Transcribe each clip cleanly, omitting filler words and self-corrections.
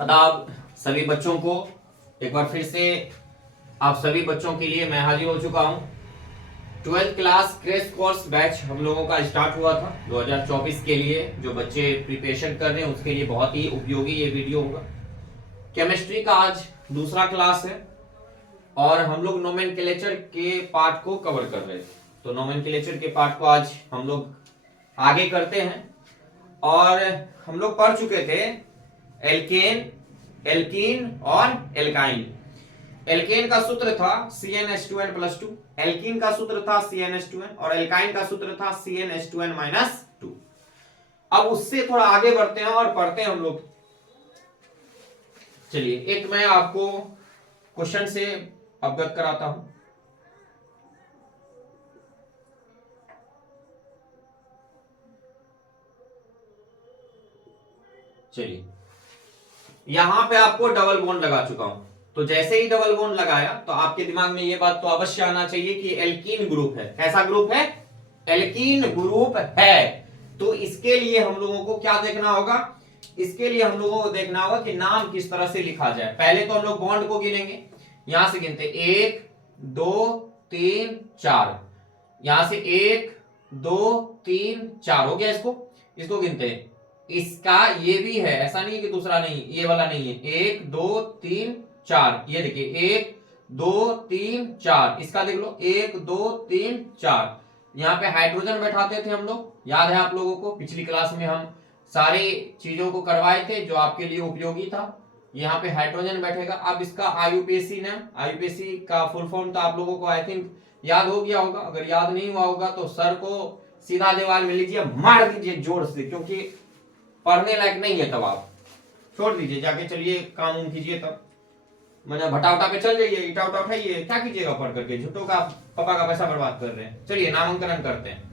आदाब सभी बच्चों को। एक बार फिर से आप सभी बच्चों के लिए मैं हाजिर हो चुका हूं। 12th class crash course batch हम लोगों का स्टार्ट हुआ था 2024 के लिए। जो बच्चे प्रिपरेशन कर रहे हैं उसके लिए बहुत ही उपयोगी ये वीडियो होगा। केमिस्ट्री का आज दूसरा क्लास है और हम लोग नोमेनक्लेचर के पार्ट को कवर कर रहे हैं। तो नोमेनक्लेचर के पार्ट को आज हम लोग आगे करते हैं। और हम लोग पढ़ चुके थे एल्केन, एल्कीन और एल्काइन। एल्केन का सूत्र था CnH2n+2, एल्कीन का सूत्र था CnH2n और एल्काइन का सूत्र था CnH2n-2। अब उससे थोड़ा आगे बढ़ते हैं और पढ़ते हैं हम लोग। चलिए एक मैं आपको क्वेश्चन से अवगत कराता हूं। चलिए यहां पे आपको डबल बॉन्ड लगा चुका हूं। तो जैसे ही डबल बॉन्ड लगाया तो आपके दिमाग में ये बात तो अवश्य आना चाहिए कि एल्कीन ग्रुप है। कैसा ग्रुप है? एल्कीन ग्रुप है। तो इसके लिए हम लोगों को क्या देखना होगा? इसके लिए हम लोगों को देखना होगा कि नाम किस तरह से लिखा जाए। पहले तो हम लोग बॉन्ड को गिनेंगे। यहां से गिनते 1 2 3 4। यहां से 1 2 3 4 हो गया। इसको गिनते हैं। इसका ये भी है, ऐसा नहीं है कि दूसरा नहीं, ये वाला नहीं है। 1 2 3 4, ये देखिए 1 2 3 4। इसका देख लो 1 2 3 4। यहाँ पे हाइड्रोजन बैठाते थे हम लोग, याद है आप लोगों को? पिछली क्लास में हम सारी चीजों को करवाए थे जो आपके लिए उपयोगी था। यहाँ पे हाइड्रोजन बैठेगा। अब इसका आईयूपीएसी नाम, आईयूपीएसी का फुल फॉर्म तो आप लोगों को आई थिंक याद हो गया होगा। अगर याद नहीं हुआ होगा तो सर को सीधा दीवार में लीजिए, मार दीजिए जोर से, क्योंकि पढ़ने लायक नहीं है। तब आप छोड़ दीजिए, जाके चलिए काम उम कीजिए। तब मैंने भटा उठा पे चल जाइए, ईटा उठा उठाइए, क्या कीजिएगा पढ़ करके? झूठों का पापा का पैसा बर्बाद कर रहे हैं। चलिए नामांकन करते हैं।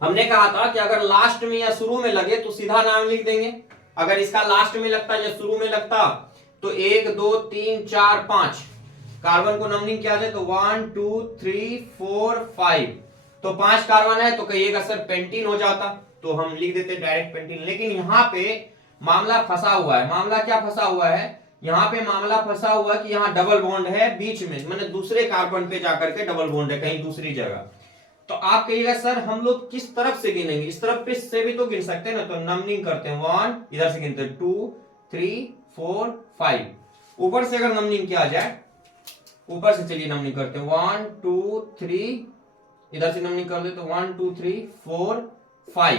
हमने कहा था कि अगर लास्ट में या शुरू में लगे तो सीधा नाम लिख देंगे। अगर इसका लास्ट में लगता या शुरू में लगता तो 1 2 3 4 5 कार्बन को नंबरिंग किया जाए तो 1 2 3 4 5। तो 5 कार्बन है तो कहिएगा सर पेंटीन हो जाता, तो हम लिख देते डायरेक्ट पेंटीन। लेकिन यहाँ पे मामला फंसा हुआ है। मामला क्या फंसा हुआ है? यहाँ पे मामला फंसा हुआ है कि यहाँ डबल बॉन्ड है बीच में, मतलब दूसरे कार्बन पे जाकर के डबल बॉन्ड है कहीं दूसरी जगह। तो आप कहिएगा सर हम लोग किस तरफ से गिनेंगे? इस तरफ पे से भी तो गिन सकते हैं ना। तो नंबरिंग करते हैं 1, इधर से गिनते हैं 2 3 4 5। ऊपर से अगर नंबरिंग किया जाए, ऊपर से चलिए नंबरिंग करते हैं 1 2 3, इधर से नंबरिंग कर दे तो 1 2 3 4 5।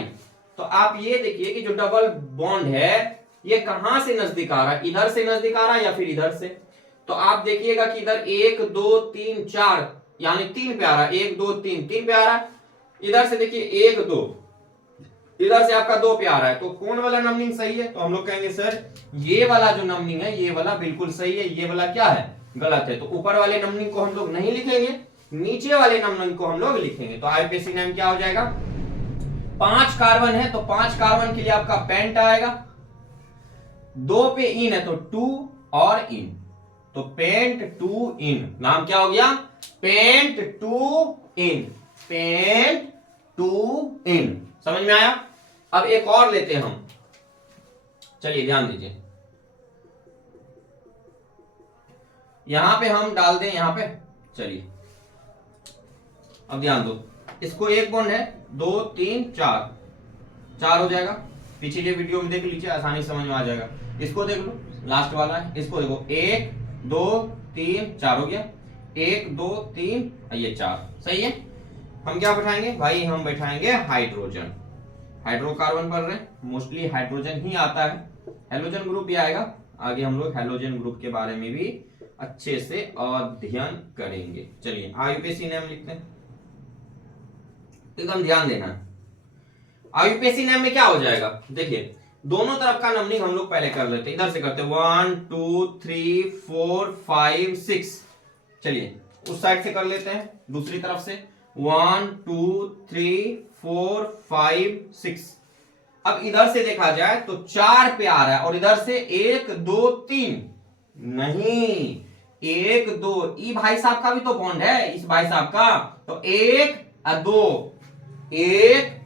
तो आप ये देखिए कि जो डबल बॉन्ड है ये कहां से नजदीक आ रहा है? इधर से नजदीक आ रहा है या फिर इधर से? तो आप देखिएगा कि इधर 1 2 3 4 यानी 3 पे आ रहा है। 1 2 3 3 पे आ रहा है। इधर से देखिए 1 2, इधर से आपका 2 पे आ रहा है। तो कौन वाला नंबरिंग सही है? तो हम लोग कहेंगे सर ये वाला जो नंबरिंग है ये वाला बिल्कुल सही है, ये वाला क्या है? गलत है। तो ऊपर वाले नंबरिंग को हम लोग नहीं लिखेंगे, नीचे वाले नंबरिंग को हम लोग लिखेंगे। तो आईयूपीएसी नाम क्या हो जाएगा? 5 कार्बन है तो 5 कार्बन के लिए आपका पेंट आएगा। 2 पे इन है तो 2 और इन, तो पेंट 2 इन। नाम क्या हो गया? पेंट 2 इन, पेंट 2 इन। समझ में आया? अब एक और लेते हैं हम। चलिए ध्यान दीजिए, यहां पे हम डाल दें यहां पे। चलिए अब ध्यान दो, इसको एक बॉन्ड है 2 3 4, 4 हो जाएगा। पिछले वीडियो में देख लीजिए, आसानी समझ में आ जाएगा। इसको देख लो, लास्ट वाला है, इसको देखो 1 2 3 4 हो गया। 1 2 3 ये 4 सही है। हम क्या बैठाएंगे भाई? हम बैठाएंगे हाइड्रोजन। हाइड्रोकार्बन पढ़ रहे हैं, मोस्टली हाइड्रोजन ही आता है। हेलोजन ग्रुप भी आएगा आगे, हम लोग हेलोजन ग्रुप के बारे में भी अच्छे से अध्ययन करेंगे। चलिए आईयूपीएसी नाम लिखते हैं, एकदम ध्यान देना। आईयूपीएसी नाम में क्या हो जाएगा? देखिए दोनों तरफ का नंबरिंग हम लोग पहले कर लेते हैं। इधर से करते हैं 1 2 3 4 5 6। चलिए उस साइड से कर लेते हैं, दूसरी तरफ से 1 2 3 4 5 6। अब इधर से देखा जाए तो 4 पे आ रहा है और इधर से 1 2 3 नहीं, 1 2 ई भाई साहब का भी तो बॉन्ड है, इस भाई साहब का। तो 1 2, 1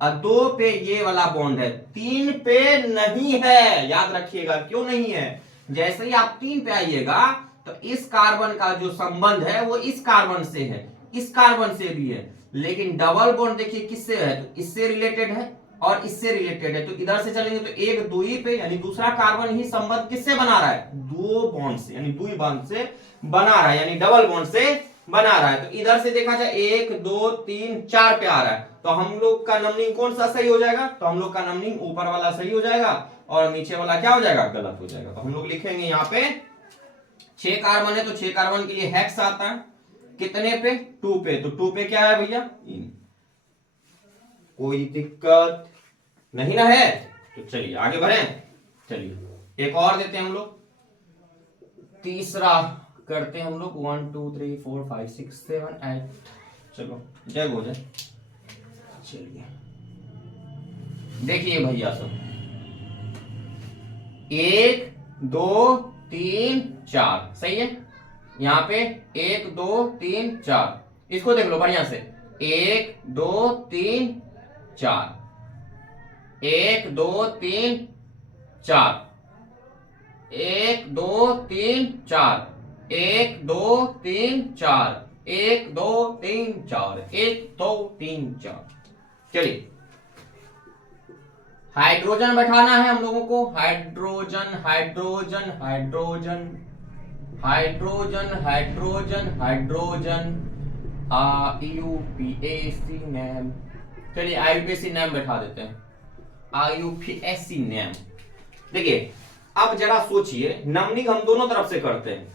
और 2 पे ये वाला बॉन्ड है, 3 पे नहीं है। याद रखिएगा क्यों नहीं है। जैसे ही आप 3 पे आइएगा तो इस कार्बन का जो संबंध है वो इस कार्बन से है, इस कार्बन से भी है, लेकिन डबल बॉन्ड देखिए किससे है, तो इससे रिलेटेड है और इससे रिलेटेड है। तो इधर से चलेंगे तो एक दुई पे, यानी दूसरा कार्बन ही संबंध किससे बना रहा है, 2 बॉन्ड से, यानी दुई बॉन्ड से बना रहा है, यानी डबल बॉन्ड से बना रहा है। तो इधर से देखा जाए 1 2 3 4 पे आ रहा है, तो हम लोग का नंबरिंग कौन सा सही हो जाएगा, तो हम लोग का नंबरिंग ऊपर वाला सही हो जाएगा और नीचे वाला क्या हो जाएगा, गलत हो जाएगा। तो हम लोग लिखेंगे यहाँ पे 6 कार्बन है तो 6 कार्बन के लिए हेक्स आता है, कितने पे, 2 पे, तो 2 पे क्या है भैया, कोई दिक्कत नहीं ना है। तो चलिए आगे बढ़ें। चलिए एक और देते हैं हम लोग, तीसरा करते हैं हम लोग, 1 2 3 4 5 6 7 8, चलो जय हो जाए। चलिए देखिए भैया सब, 1 2 3 4 सही है। यहाँ पे 1 2 3 4, इसको देख लो बढ़िया से, 1 2 3 4, 1 2 3 4, 1 2 3 4, 1 2 3 4, 1 2 3 4, 1 2 3 4। चलिए हाइड्रोजन बैठाना है हम लोगों को, hydrogen hydrogen hydrogen hydrogen hydrogen hydrogen IUPAC name. चलिए IUPAC नेम बैठा देते हैं, IUPAC नेम। देखिए अब जरा सोचिए, नंबरिंग हम दोनों तरफ से करते हैं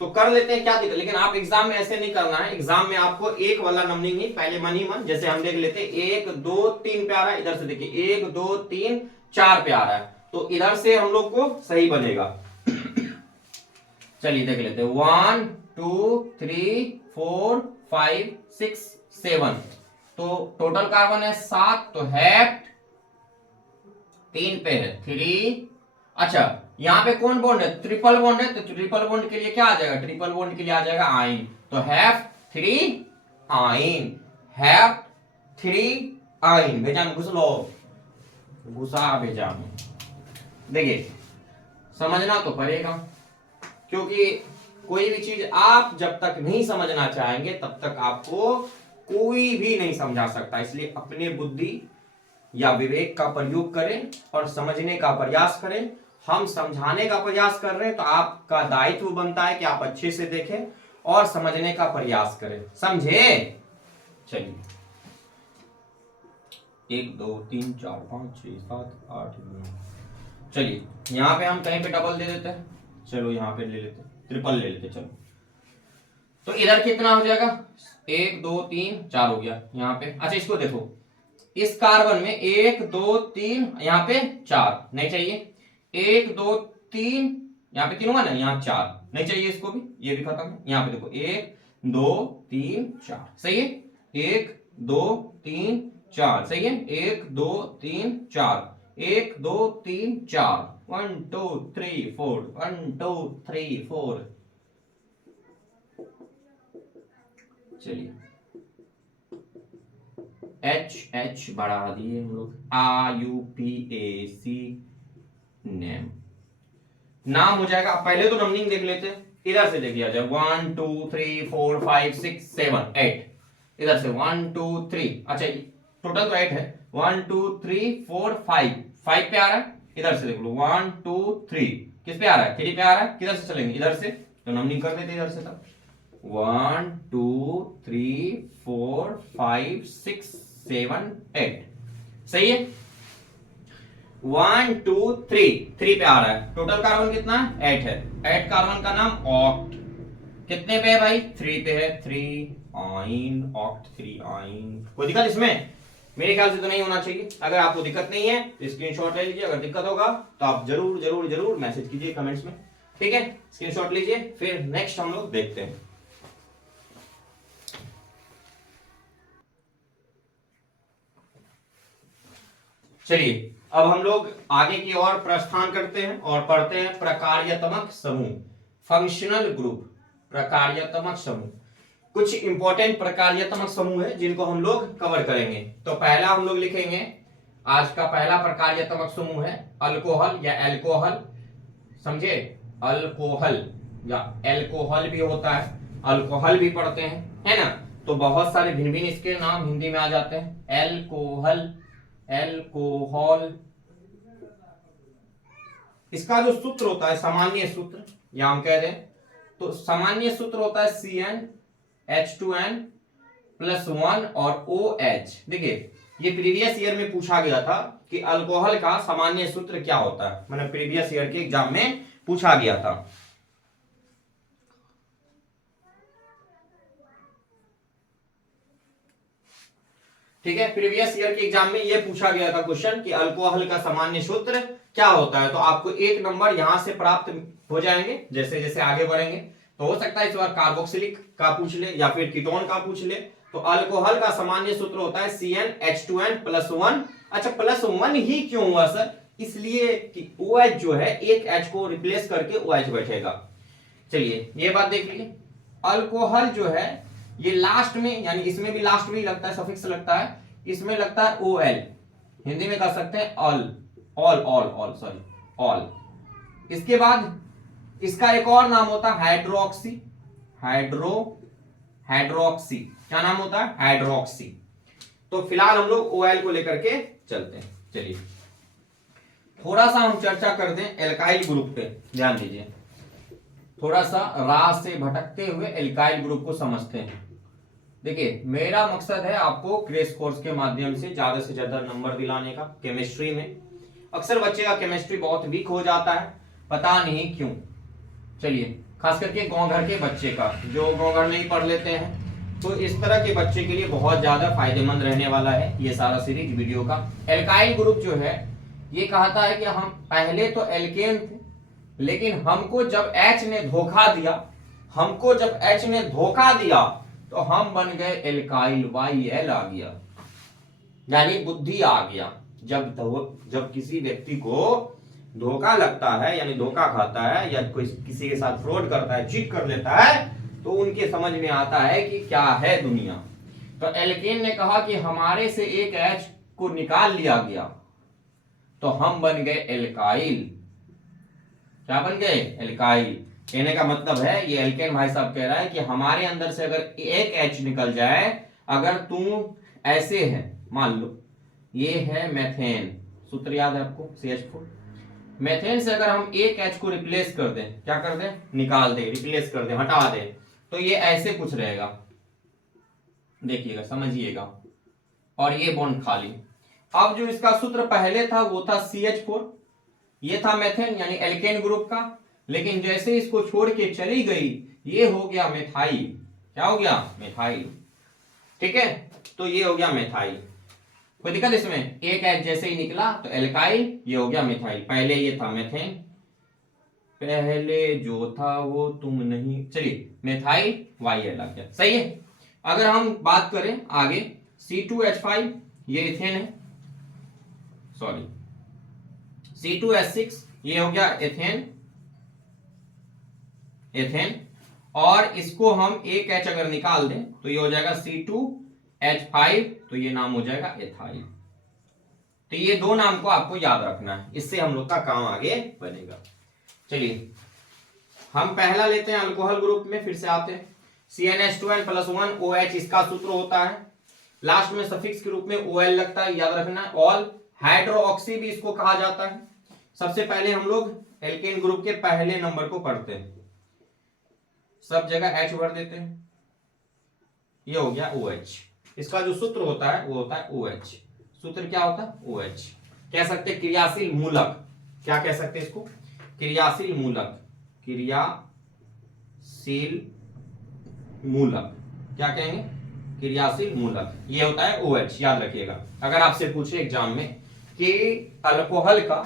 तो कर लेते हैं, क्या दिक्कत, लेकिन आप एग्जाम में ऐसे नहीं करना है। एग्जाम में आपको एक वाला नंबरिंग ही पहले मन ही मन, जैसे हम देख लेते हैं 1 2 3 पे आ रहा है, इधर से देखिए 1 2 3 4 पे आ रहा है, तो इधर से हम लोग को सही बनेगा। चलिए देख लेते हैं 1 2 3 4 5 6 7, तो टोटल कार्बन है 7, तो हेप्ट 3 पे है 3। अच्छा यहाँ पे कौन बॉन्ड है, ट्रिपल बॉन्ड है, तो ट्रिपल बॉन्ड के लिए क्या आ जाएगा, ट्रिपल बॉन्ड के लिए आ जाएगा आइन, तो हैफ 3 आइन, हैफ 3 आइन। भेजा में घुस लो, घुसा भेजा में। देखिए समझना तो पड़ेगा, क्योंकि कोई भी चीज आप जब तक नहीं समझना चाहेंगे तब तक आपको कोई भी नहीं समझा सकता। इसलिए अपने बुद्धि या विवेक का प्रयोग करें और समझने का प्रयास करें। हम समझाने का प्रयास कर रहे हैं तो आपका दायित्व बनता है कि आप अच्छे से देखें और समझने का प्रयास करें, समझे। चलिए 1 2 3 4 5 6 7 8 9, चलिए यहाँ पे हम कहीं पे डबल दे देते हैं, चलो यहाँ पे ले लेते, ट्रिपल ले लेते, चलो तो इधर कितना हो जाएगा, 1 2 3 4 हो गया यहाँ पे। अच्छा इसको देखो, इस कार्बन में 1 2 3 यहाँ पे 4 नहीं चाहिए, 1 2 3 यहाँ पे 3 होगा ना, यहाँ 4 नहीं चाहिए, इसको भी, ये भी खत्म है। यहाँ पे देखो 1 2 3 4 सही है, 1 2 3 4 सही है, 1 2 3 4, 1 2 3 4, 1 2 3 4, 1 2 3 4। चलिए H बढ़ा दिए हम लोग, IUPAC नेम नाम हो जाएगा। पहले तो नंबरिंग देख लेते हैं, इधर से देख लिया जाए 1 2 3 4 5 6 7 8, इधर से 1 2 3, अच्छा टोटल तो 8 है, 1 2 3 4 5 5 पे आ रहा है, इधर से देख लो 1 2 3 किस पे आ रहा है, 3 पे आ रहा है, किधर से चलेंगे, इधर से, तो नंबरिंग कर देते इधर से, तब 1 2 3 4 5 6 7 8 सही है। 1 2 3 पे आ रहा है, टोटल कार्बन कितना है, 8 है, 8 कार्बन का नाम ऑक्ट, कितने पे है भाई, 3 पे है, 3 आइन, ऑक्ट 3 आइन। कोई दिक्कत इसमें, मेरे ख्याल से तो नहीं होना चाहिए। अगर आपको दिक्कत नहीं है तो स्क्रीनशॉट ले लीजिए, अगर दिक्कत होगा तो आप जरूर जरूर जरूर मैसेज कीजिए कमेंट्स में, ठीक है, स्क्रीनशॉट लीजिए। फिर नेक्स्ट हम लोग देखते हैं। चलिए अब हम लोग आगे की ओर प्रस्थान करते हैं और पढ़ते हैं प्रकार्यात्मक समूह, फंक्शनल ग्रुप, प्रकार्यात्मक समूह। कुछ इंपॉर्टेंट प्रकार्यात्मक समूह है जिनको हम लोग कवर करेंगे। तो पहला हम लोग लिखेंगे, आज का पहला प्रकार्यात्मक समूह है अल्कोहल या एल्कोहल, समझे, अल्कोहल या एल्कोहल भी होता है, अल्कोहल भी पढ़ते हैं, है ना। तो बहुत सारे भिन्न भिन्न इसके नाम हिंदी में आ जाते हैं, एल्कोहल, एल्कोहल। इसका जो सूत्र होता है, सामान्य सूत्र, या हम कह दें तो सामान्य सूत्र होता है CnH2n+1 और OH। देखिए ये प्रीवियस ईयर में पूछा गया था कि अल्कोहल का सामान्य सूत्र क्या होता है, मैंने प्रीवियस ईयर के एग्जाम में पूछा गया था। ठीक है, प्रीवियस ईयर के एग्जाम में ये पूछा गया था क्वेश्चन कि अल्कोहल का सामान्य सूत्र क्या होता है। तो आपको 1 नंबर यहां से प्राप्त हो जाएंगे जैसे जैसे आगे बढ़ेंगे। तो हो सकता है इस बार कार्बोक्सिलिक का पूछ ले या फिर कीटोन का पूछ ले। तो अल्कोहल का सामान्य सूत्र होता है CnH2n+1। अच्छा, +1 ही क्यों हुआ सर? इसलिए कि OH जो है एक H को रिप्लेस करके OH बैठेगा। चलिए ये बात देख लीजिए, अल्कोहल जो है ये लास्ट में, यानी इसमें भी लास्ट में ही लगता है, सफिक्स लगता है, इसमें लगता है OL, हिंदी में कह सकते हैं ऑल, ऑल सॉरी ऑल। इसके बाद इसका एक और नाम होता है हाइड्रोक्सी, हाइड्रोक्सी क्या नाम होता है? हाइड्रोक्सी। तो फिलहाल हम लोग OL को लेकर के चलते हैं। चलिए थोड़ा सा हम चर्चा कर दें एल्काइल ग्रुप पे, ध्यान दीजिए, थोड़ा सा राह से भटकते हुए एल्काइल ग्रुप को समझते हैं। देखिए मेरा मकसद है आपको क्रैश कोर्स के माध्यम से ज्यादा नंबर दिलाने का। केमिस्ट्री में अक्सर बच्चे का केमिस्ट्री बहुत वीक हो जाता है, पता नहीं क्यों। चलिए खास करके गांव घर के बच्चे का, जो गांव घर नहीं पढ़ लेते हैं, तो इस तरह के बच्चे के लिए बहुत ज्यादा फायदेमंद रहने वाला है ये सारा सीरीज वीडियो का। एल्काइल ग्रुप जो है ये कहता है कि हम पहले तो एल्केन थे, लेकिन हमको जब H ने धोखा दिया, तो हम बन गए एल्काइल, YL आ गया, यानी बुद्धि आ गया। जब किसी व्यक्ति को धोखा लगता है, यानी धोखा खाता है या कोई किसी के साथ फ्रॉड करता है, चीट कर लेता है, तो उनके समझ में आता है कि क्या है दुनिया। तो एल्केन ने कहा कि हमारे से एक H को निकाल लिया गया, तो हम बन गए एल्काइल। क्या बन गए? एल्काइल। कहने का मतलब है, ये एल्केन भाई साहब कह रहा है कि हमारे अंदर से अगर एक H निकल जाए, अगर तुम ऐसे है, मान लो ये है मेथेन, सूत्र याद है आपको, CH4। मेथेन से अगर हम एक H को रिप्लेस कर दें, क्या कर दें? निकाल दें, रिप्लेस कर दें, हटा दें, तो ये ऐसे कुछ रहेगा, देखिएगा, समझिएगा, और ये बॉन्ड खाली। अब जो इसका सूत्र पहले था वो था CH4, ये था मेथेन यानी एल्केन ग्रुप का, लेकिन जैसे इसको छोड़ के चली गई, ये हो गया मेथाइल। क्या हो गया? मेथाइल। ठीक है, तो ये हो गया मेथाइल। कोई दिक्कत इसमें? एक H जैसे ही निकला तो एल्काइल, ये हो गया मेथाइल। पहले ये था मेथेन, पहले जो था वो तुम नहीं, चलिए मेथाइल YL आ गया, सही है। अगर हम बात करें आगे, C2H5 ये इथेन है, सॉरी C2H6 ये हो गया एथेन, और इसको हम एक H अगर निकाल दें तो ये हो जाएगा C2H5, तो ये नाम हो जाएगा एथाइल। तो ये दो नाम को आपको याद रखना है, इससे हम लोग का काम आगे बनेगा। चलिए हम पहला लेते हैं अल्कोहल ग्रुप में, फिर से आते हैं। CnH2n+1 OH इसका सूत्र होता है, लास्ट में सफिक्स के रूप में OL लगता है, याद रखना है। ऑल हाइड्रोक्सी भी इसको कहा जाता है। सबसे पहले हम लोग एल्केन ग्रुप के पहले नंबर को पढ़ते हैं, सब जगह H भर देते हैं, ये हो गया OH। इसका जो सूत्र होता है वो होता है OH। सूत्र क्या होता है? OH। कह सकते हैं क्रियाशील मूलक, क्या कह सकते हैं इसको? क्रियाशील मूलक, क्रियाशील मूलक, क्या कहेंगे? क्रियाशील मूलक, ये होता है OH, याद रखिएगा। अगर आपसे पूछे एग्जाम में कि अल्कोहल का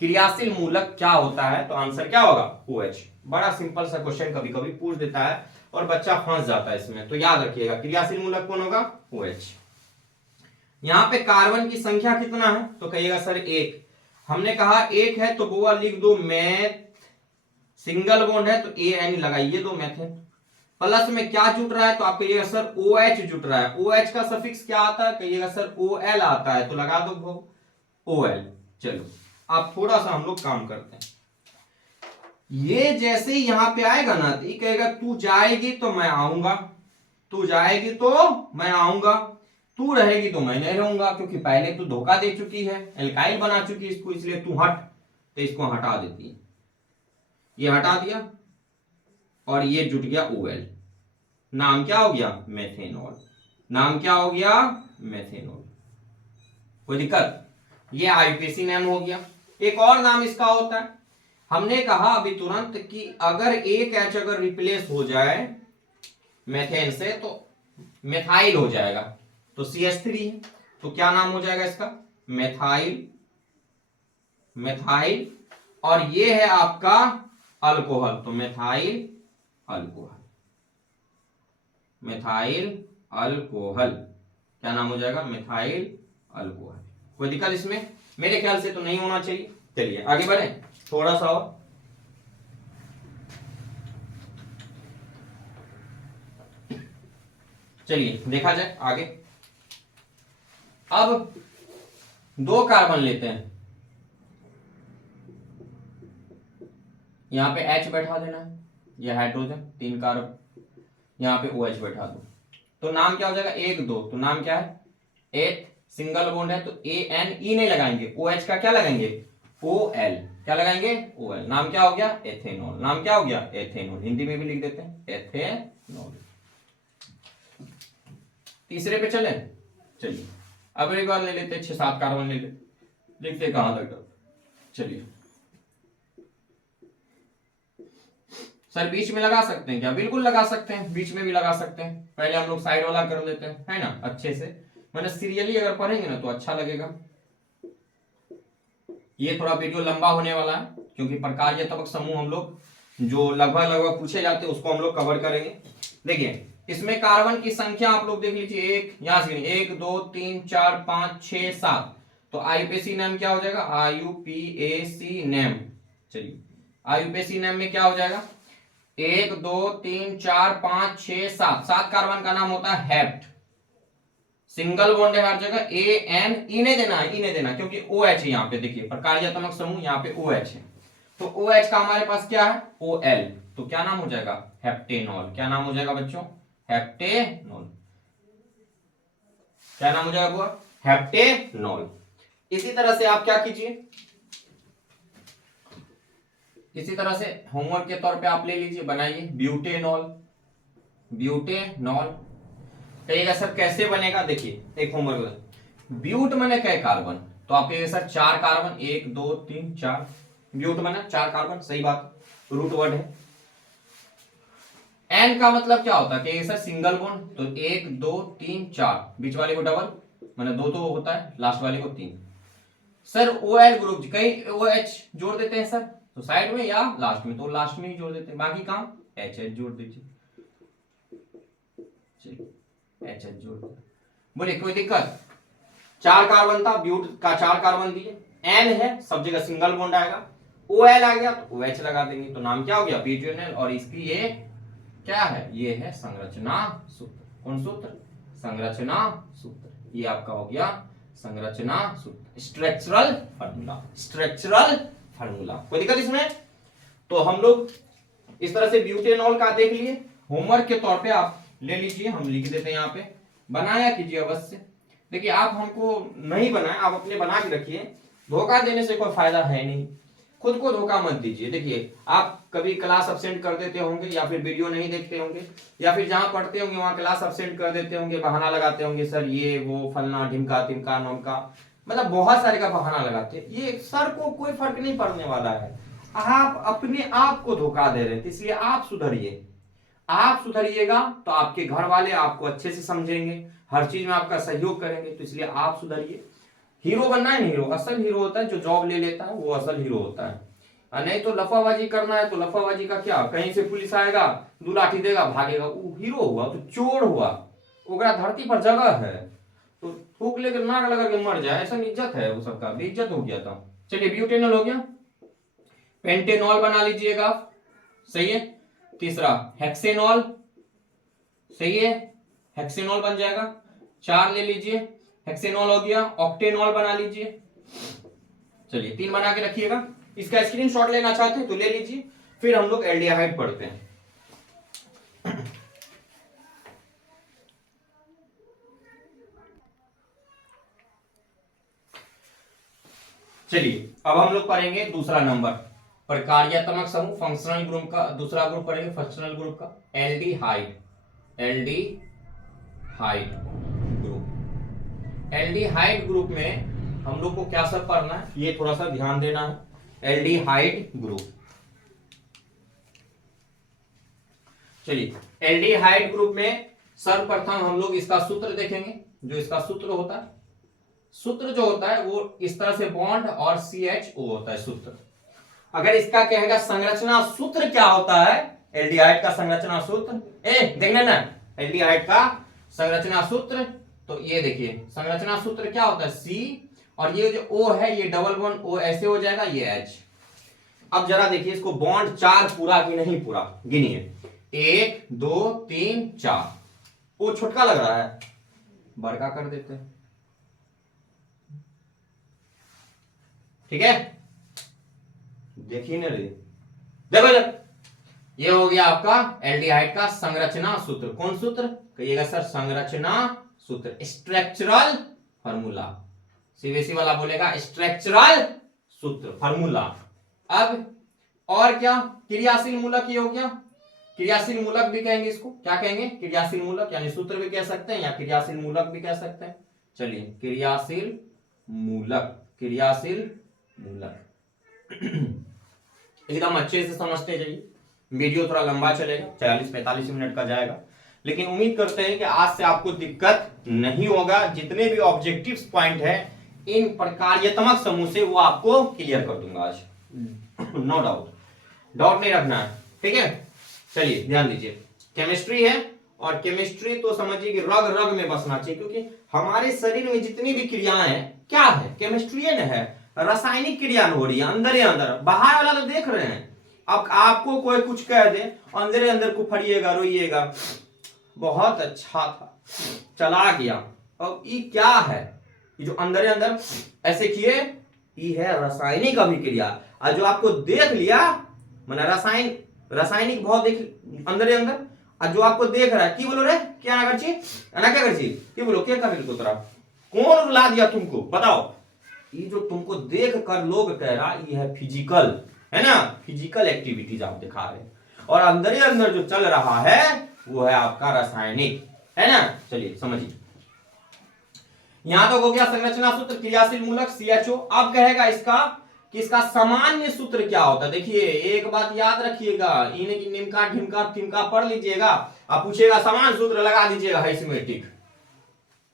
क्रियाशील मूलक क्या होता है, तो आंसर क्या होगा? OH। बड़ा सिंपल सा क्वेश्चन कभी कभी पूछ देता है और बच्चा फंस जाता है इसमें, तो याद रखिएगा क्रियाशील मूलक कौन होगा? OH। यहां पे कार्बन की संख्या कितना है, तो कहिएगा सर 1। हमने कहा 1 है तो बुआ लिख दो मैथ, सिंगल बॉन्ड है तो AN लगाइए दो, मेथेन। प्लस में क्या जुट रहा है, तो आप कहिएगा सर OH जुट रहा है। OH का सफिक्स क्या आता है, कहिएगा सर OL आता है, तो लगा दो OL। चलो अब थोड़ा सा हम लोग काम करते हैं। ये जैसे ही यहां पे आएगा ना, तो ये कहेगा तू जाएगी तो मैं आऊंगा, तू जाएगी तो मैं आऊंगा, तू रहेगी तो मैं नहीं रहूंगा, क्योंकि पहले तू धोखा दे चुकी है, एल्काइल बना चुकी है इसको, इसलिए तू हट, तो इसको हटा देती है। ये हटा दिया और ये जुट गया OL। नाम क्या हो गया, मेथेनॉल। नाम क्या हो गया, मेथेनॉल। कोई दिक्कत, ये आईपीसी नाम हो गया। एक और नाम इसका होता है, हमने कहा अभी तुरंत कि अगर एक एच अगर रिप्लेस हो जाए मेथेन से तो मेथाइल हो जाएगा, तो CH3 है, तो क्या नाम हो जाएगा इसका, मेथाइल। मेथाइल, और ये है आपका अल्कोहल, तो मेथाइल अल्कोहल। मेथाइल अल्कोहल क्या नाम हो जाएगा, मेथाइल अल्कोहल। कोई दिक्कत इसमें, मेरे ख्याल से तो नहीं होना चाहिए। चलिए आगे बढ़े थोड़ा सा और। चलिए देखा जाए आगे। अब 2 कार्बन लेते हैं, यहां पे H बैठा देना है, यह हाइड्रोजन 3 कार्बन, यहां पे OH बैठा दो, तो नाम क्या हो जाएगा, 1 2, तो नाम क्या है, एथ। सिंगल बॉन्ड है तो ANE नहीं लगाएंगे, OH का क्या लगाएंगे, OL। क्या लगाएंगे, OL। नाम क्या हो गया, एथेनॉल। नाम क्या हो गया, एथेनॉल। हिंदी में भी लिख देते हैं एथेनॉल। तीसरे पे चले, चलिए अब एक बार ले लेते हैं, 6 7 कार्बन ले लेते, देखते कहां तक। चलिए सर बीच में लगा सकते हैं क्या, बिल्कुल लगा सकते हैं, बीच में भी लगा सकते हैं। पहले हम लोग साइड वाला कर लेते हैं, है ना, अच्छे से, मैंने सीरियली अगर पढ़ेंगे ना तो अच्छा लगेगा। ये थोड़ा वीडियो लंबा होने वाला है, क्योंकि प्रकार्य तबक समूह हम लोग जो लगभग लगभग पूछे जाते हैं उसको हम लोग कवर करेंगे। देखिए इसमें कार्बन की संख्या आप लोग देख लीजिए, एक यहां से 1 2 3 4 5 6 7, तो आईयूपीएसी नेम क्या हो जाएगा, आईयूपीएसी नेम। चलिए आईयूपीएसी नेम में क्या हो जाएगा, 1 2 3 4 5 6 7, 7 कार्बन का नाम होता है हेप्ट। सिंगल बॉन्ड है हर जगह, ANE नहीं देना है, E नहीं देना, क्योंकि OH है यहाँ पे, देखिए प्रकार्यात्मक समूह यहाँ पे OH है, तो OH का हमारे पास क्या है, OL, तो क्या नाम हो जाएगा, हेप्टेनॉल। क्या नाम हो जाएगा बच्चों, हेप्टेनॉल। क्या नाम हो जाएगा वो, हेप्टेनॉल। इसी तरह से आप क्या कीजिए, इसी तरह से होमवर्क के तौर पे आप ले लीजिए, बनाइए ब्यूटेनॉल। ब्यूटेनॉल कहिएगा सर कैसे बनेगा, देखिए एक होमवर्क, ब्यूट माने कै कार्बन, तो आप कहिएगा सर 4 कार्बन, 1 2 3 4, ब्यूट माने 4 कार्बन, सही बात, रूट वर्ड है। एन का मतलब क्या होता है, कहिएगा सर सिंगल बॉन्ड, तो 1 2 3 4, बीच वाले को डबल, माने 2 2 होता है, लास्ट वाले को 3। सर OL ग्रुप कहीं OH जोड़ देते हैं सर, तो साइड में या लास्ट में, तो लास्ट में ही जोड़ देते हैं, बाकी काम HH जोड़ दीजिए। चलिए HH जोड़ दिया, बोले कोई दिक्कत, 4 कार्बन था, ब्यूट का 4 कार्बन दिए, N है सब जगह सिंगल बॉन्ड आएगा, OL आ गया तो OH लगा देंगे, तो नाम क्या हो गया, ब्यूटेनॉल। और इसकी ये क्या है, ये है संरचना सूत्र। कौन सूत्र, संरचना सूत्र, ये आपका हो गया संरचना सूत्र, स्ट्रक्चरल फार्मूला। स्ट्रक्चरल फार्मूला, कोई दिक्कत इसमें। तो हम लोग इस तरह से ब्यूटेनॉल का देख लिए, होमवर्क के तौर पे आप ले लीजिए, हम लिख देते हैं यहाँ पे, बनाया कीजिए अवश्य। देखिए आप हमको नहीं बनाए, आप अपने बना के रखिए, धोखा देने से कोई फायदा है नहीं, खुद को धोखा मत दीजिए। देखिए आप कभी क्लास अब्सेंट कर देते होंगे, या फिर वीडियो नहीं देखते होंगे, या फिर जहां पढ़ते होंगे वहां क्लास अब्सेंट कर देते होंगे, बहाना लगाते होंगे सर ये वो फलना ढिमका तिमका नमका, मतलब बहुत सारे का बहाना लगाते हैं। ये सर को कोई फर्क नहीं पड़ने वाला है, आप अपने आप को धोखा दे रहे हैं, इसलिए आप सुधरिए। आप सुधरिएगा तो आपके घर वाले आपको अच्छे से समझेंगे, हर चीज में आपका सहयोग करेंगे, तो इसलिए आप सुधरिए। हीरो बनना है, हीरो असल हीरो होता है जो जॉब ले लेता है, वो असल हीरो होता है। नहीं तो लफाबाजी करना है, तो लफाबाजी का क्या, कहीं से पुलिस आएगा, 2 लाठी देगा, भागेगा, वो हीरो हुआ, तो चोर हुआ, ओकरा धरती पर जगह है, तो थूक लेकर नाक लगा के मर जाए, ऐसा इज्जत है वो सबका, बेइज्जत हो गया था। चलिए ब्यूटेनॉल हो गया, पेंटेनॉल बना लीजिएगा, सही है। तीसरा हेक्सेनॉल, सही है, हेक्सेनॉल बन जाएगा। 4 ले लीजिए, हेक्सेनॉल हो गया। ऑक्टेनॉल बना लीजिए। चलिए 3 बना के रखिएगा। इसका स्क्रीनशॉट लेना चाहते हैं तो ले लीजिए। फिर हम लोग एल्डिहाइड पढ़ते हैं। चलिए अब हम लोग पढ़ेंगे दूसरा नंबर, प्रकार्यात्मक समूह फंक्शनल ग्रुप का। दूसरा ग्रुप पढ़ेंगे फंक्शनल ग्रुप का, aldehyde. Aldehyde group. Aldehyde group में हम लोग को क्या सब पढ़ना है, ये थोड़ा सा ध्यान देना है। एल्डिहाइड ग्रुप, चलिए एल्डिहाइड ग्रुप में सर्वप्रथम हम लोग इसका सूत्र देखेंगे। जो इसका सूत्र होता है, सूत्र जो होता है वो इस तरह से बॉन्ड और CHO होता है सूत्र। अगर इसका कहेगा संरचना सूत्र क्या होता है, एल्डिहाइड का संरचना सूत्र, देखना ना, एल्डिहाइड का संरचना सूत्र, तो ये देखिए संरचना सूत्र क्या होता है, C, और ये जो O है ये डबल बॉन्ड O ऐसे हो जाएगा, ये H। अब जरा देखिए इसको बॉन्ड 4 पूरा कि नहीं पूरा, गिनिए 1 2 3 4। वो छोटका लग रहा है, बड़का कर देते हैं, ठीक है। देखिए ना रे, देखो इधर, ये हो गया आपका एल्डिहाइड का संरचना सूत्र। कौन सूत्र कहिएगा सर, संरचना सूत्र, स्ट्रक्चरल फार्मूला। सीबीएसई वाला बोलेगा स्ट्रक्चरल सूत्र, फार्मूला। अब और क्या, क्रियाशील मूलक ये हो गया। क्रियाशील मूलक भी कहेंगे इसको, क्या कहेंगे, क्रियाशील मूलक, यानी सूत्र भी कह सकते हैं या क्रियाशील मूलक भी कह सकते हैं। चलिए क्रियाशील मूलक, क्रियाशील मूलक एकदम अच्छे से समझते जाइए। वीडियो थोड़ा लंबा चलेगा, 40-45 मिनट का जाएगा, लेकिन उम्मीद करते हैं कि आज से आपको दिक्कत नहीं होगा। जितने भी ऑब्जेक्टिव्स पॉइंट है इन प्रकार्यात्मक समूह से वो आपको क्लियर कर दूंगा आज, नो डाउट, डाउट नहीं रखना है, ठीक है। चलिए ध्यान दीजिए, केमिस्ट्री है और केमिस्ट्री तो समझिए कि रग रग में बसना चाहिए, क्योंकि हमारे शरीर में जितनी भी क्रियाएं हैं क्या है, केमिस्ट्री है, रासायनिक क्रिया हो रही है अंदर ही अंदर। बाहर वाला तो देख रहे हैं, अब आपको कोई कुछ कह दे अंदर ही अंदर कुफड़िएगा, रोइएगा, बहुत अच्छा था चला गया। अब ये क्या है, ये जो अंदर ही अंदर ऐसे किए, ये है रासायनिक अभिक्रिया। और जो आपको देख लिया मैंने रासायनिक बहुत देख अंदर ही अंदर, और जो आपको देख रहा है की बोलो रे क्या ना करची, ना क्या करची, की बोलो क्या कर को तोरा, कौन रुला दिया तुमको बताओ। ये जो तुमको देख कर लोग कह रहा ये है फिजिकल, है ना, फिजिकल एक्टिविटीज आप दिखा रहे हैं, और अंदर ही अंदर जो चल रहा है वो है आपका रासायनिक, है ना। चलिए समझिए, यहां तक हो गया संरचना सूत्र, क्रियाशील मूलक CHO। अब कहेगा इसका कि इसका सामान्य सूत्र क्या होता है। देखिए एक बात याद रखिएगा, इन्हें निमका ढिमका तिमका पढ़ लीजिएगा, आप पूछेगा समान सूत्र लगा दीजिएगा हाइसिमेटिक।